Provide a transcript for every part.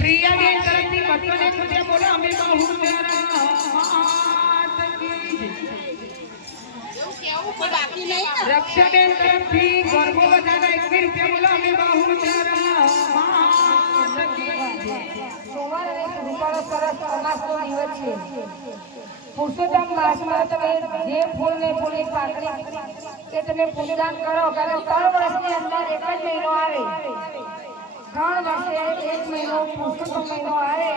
प्रिया के तरफથી બચ્ચોને ખુદે બોલો અમે બહુ પ્યારા માત કી એવું કેવું કોઈ બાકી નહીં રક્ષાબેન તરફથી ગરબો બધાના 21 રૂપિયા બોલો અમે બહુ પ્યારા માત કી સોમવારે રૂપાળો સરસ અમાસનો દિવસ છે પુરુષોત્તમ માસમાં તમે જે ફૂલને ફૂલની પાકડી કે તમે પૂજન કરો કારણ 3 વર્ષની અંદર એક જ મહિનો આવે 3 વર્ષે એક મહિનો પુરુષોત્તમ મહિનો આવે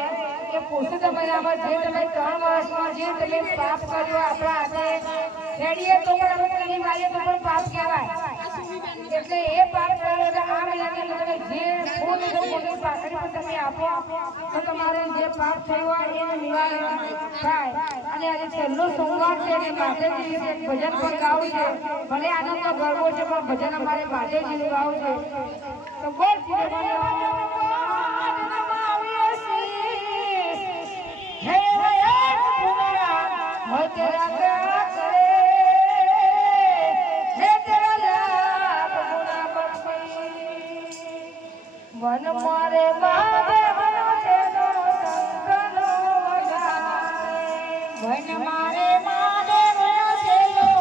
કે પુરુષોત્તમ મહિનામાં જે તમે 3 વર્ષમાં જે તમે પાપ કર્યો આપણા હાથે રેડીએ તો પણ આપણે મારીએ તો પણ પાપ કહેવાય એટલે એ પાપ કર્યો એટલે આ મહિનાની અંદર તમે જે ફૂલ ફૂલની પાકડી પર તમે આપો તો તમારે જે પાપ થયો હોય એનું નિવારણ થાય અને આજે છેલ્લો સોમવાર છે એટલે માતાજી ભજન પણ ગાવું છે ભલે આનંદનો ગરબો છે પણ ભજન અમારે માતાજીનું ગાવું છે તો બોલ વન મારે મહાદેવ ચેલો શંકરનો વગાડે વન મારે મહાદેવ ચેલો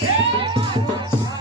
હે મારું